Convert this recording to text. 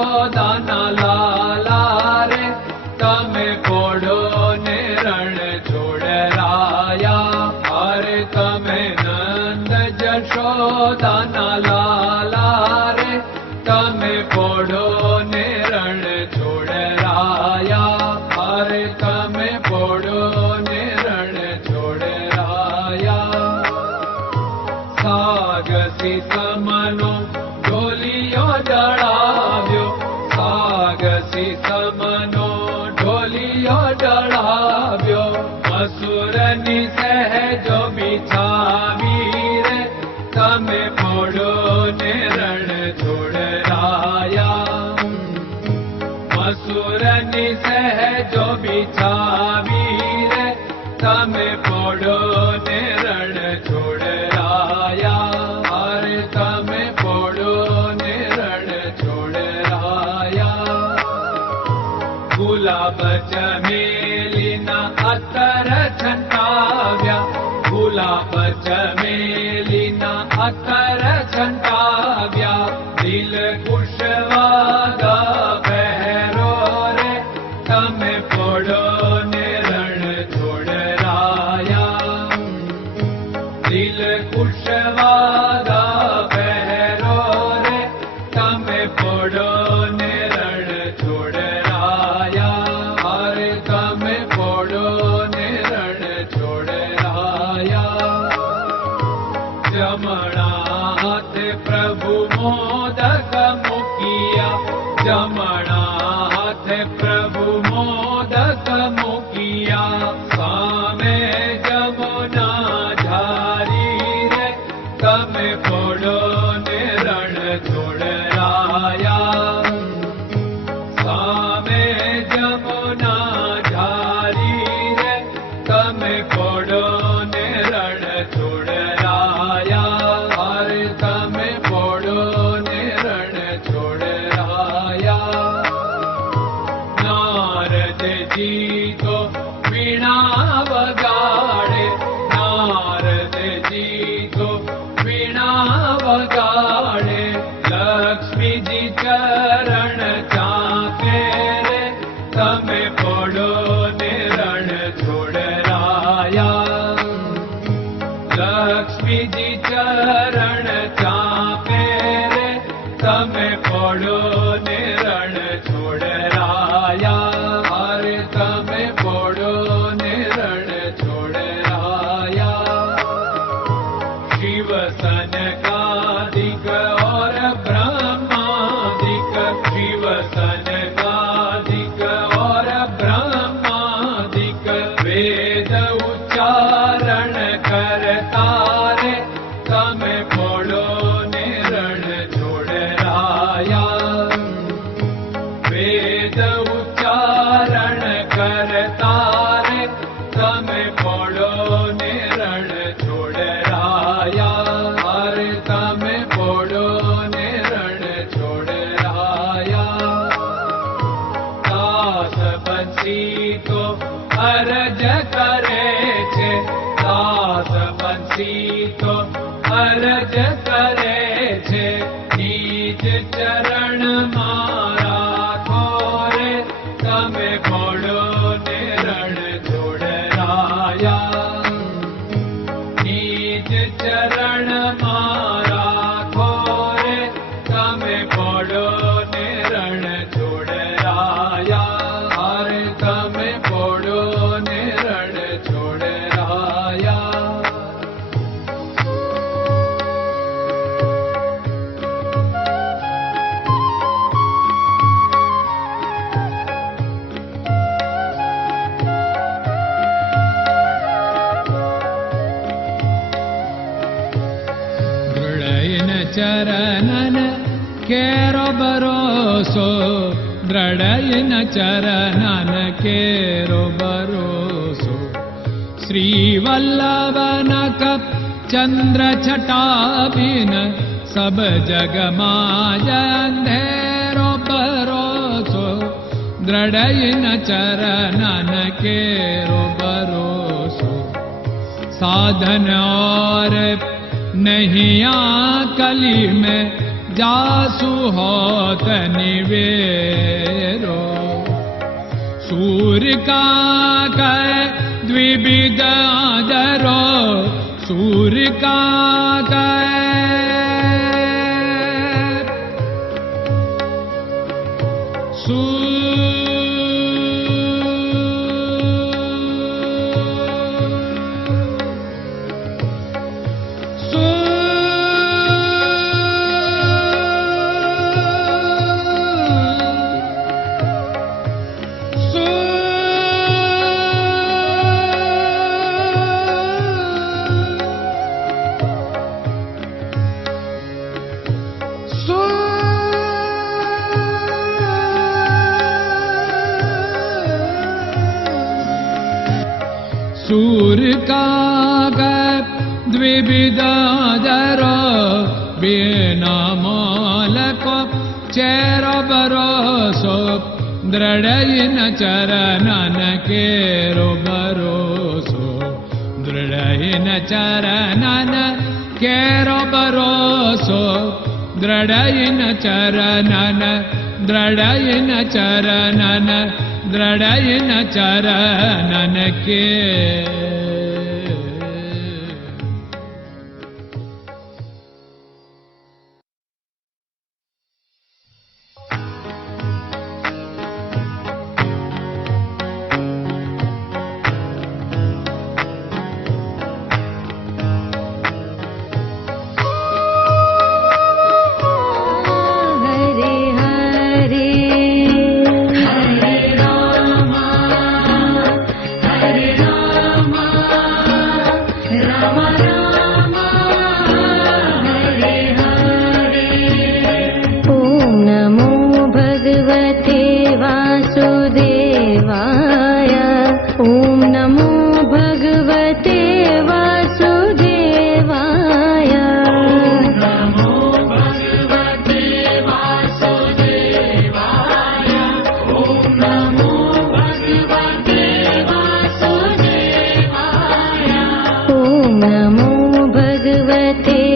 જશોદાના લાલા રે તમે પોડો ને રણ છોડરાયા. અરે તમે નંદ જશોદાના લાલા રે તમે પોડો ને રણ છોડરાયા. અરે તમે પોડો ને રણ છોડરાયા. સાગસી સમનો ઢોલિયો ડળાવ્યો, સાગસી સમનો ઢોલિયો ડળાવ્યો. મસૂરની સહેજો બિછાવી રે તમે પોડો ને રણ છોડરાયા. મસૂરની સહેજો બિછાવી રે તમે પોડો ને રણ છોડરાયા. અરે તમે પોડો ને રણ છોડરાયા. ગુલાબ ચમેલીના અત્તર છંટાવ્યા, ગુલાબ ચમેલીના અત્તર છંટાવ્યા. દિલ કુશવાદા પહેરો રે તમે પોડો ને રણ છોડરાયા. દિલ કુશવાદા પહેરો રે તમે પોડો ને રણ છોડરાયા. અરે તમે પોડો ને રણ છોડરાયા. જમણા હાથે પ્રભુ મોદક મૂકિયા, જમણા હાથે પ્રભુ મોદક મૂકિયા. સામે જમુના ઝારી રે તમે પોડો ને રણ છોડરાયા. સામે જમુના ઝારી રે તમે પોડો ને રણ છોડરાયા. અરે તમે પોડો ને રણ છોડરાયા. નારદજી તો વીણા વગાડે, નારદજી તો વીણા વગાડે. લક્ષ્મીજી ચરણ ચાકે રે તમે પોડો ને રણ છોડરાયા. લક્ષ્મીજી ચરણ ચાપે રે તમે પોડો ને રણ છોડરાયા. અરે તમે પોડો ને રણ છોડરાયા. શિવ સનકાદિક और ब्रह्मादिक, शिव सनकादिक और ब्रह्मादिक. वेद उच्चारण करता रे તમે પોડો ને રણ છોડરાયા. વેદ ઉચ્ચારણ કરતા રે તમે પોડો ને રણ છોડરાયા. અરે તમે પોડો ને રણ છોડરાયા. દાસ બંસી તો અરજ કરે છે, દાસ બંસી તો અરજ કરે છે. નીચ ચરણ મારા ખોરે તમે પોડો ને રણ છોડરાયા. નીચ ચરણ મારા ખોરે તમે પોડો ને રણ છોડરાયા. અરે તમે પોડો ને રણ છોડરાયા. ચરણન કેરો ભરોસો, દ્રઢયન ચરણન કેરો ભરોસો. શ્રી વલ્લભન કપ ચંદ્ર છટાબિન સબ જગમાં અંધેરો ભરોસો. દ્રઢયન ચરણન કેરો ભરોસો. साधन और नहीं कली में जासु होत निवेरो सूर्य का कै द्विविध आदरो सूर्य का सूर्य का द्विविधादर बिना मालको चेर भरोसो दृढ़ चरणन केरो भरोसो दृढ़ चरणन केरो भरोसो दृढ़ चरणन दृढ़ चरणन दृढ़ चरणन के नमो भगवते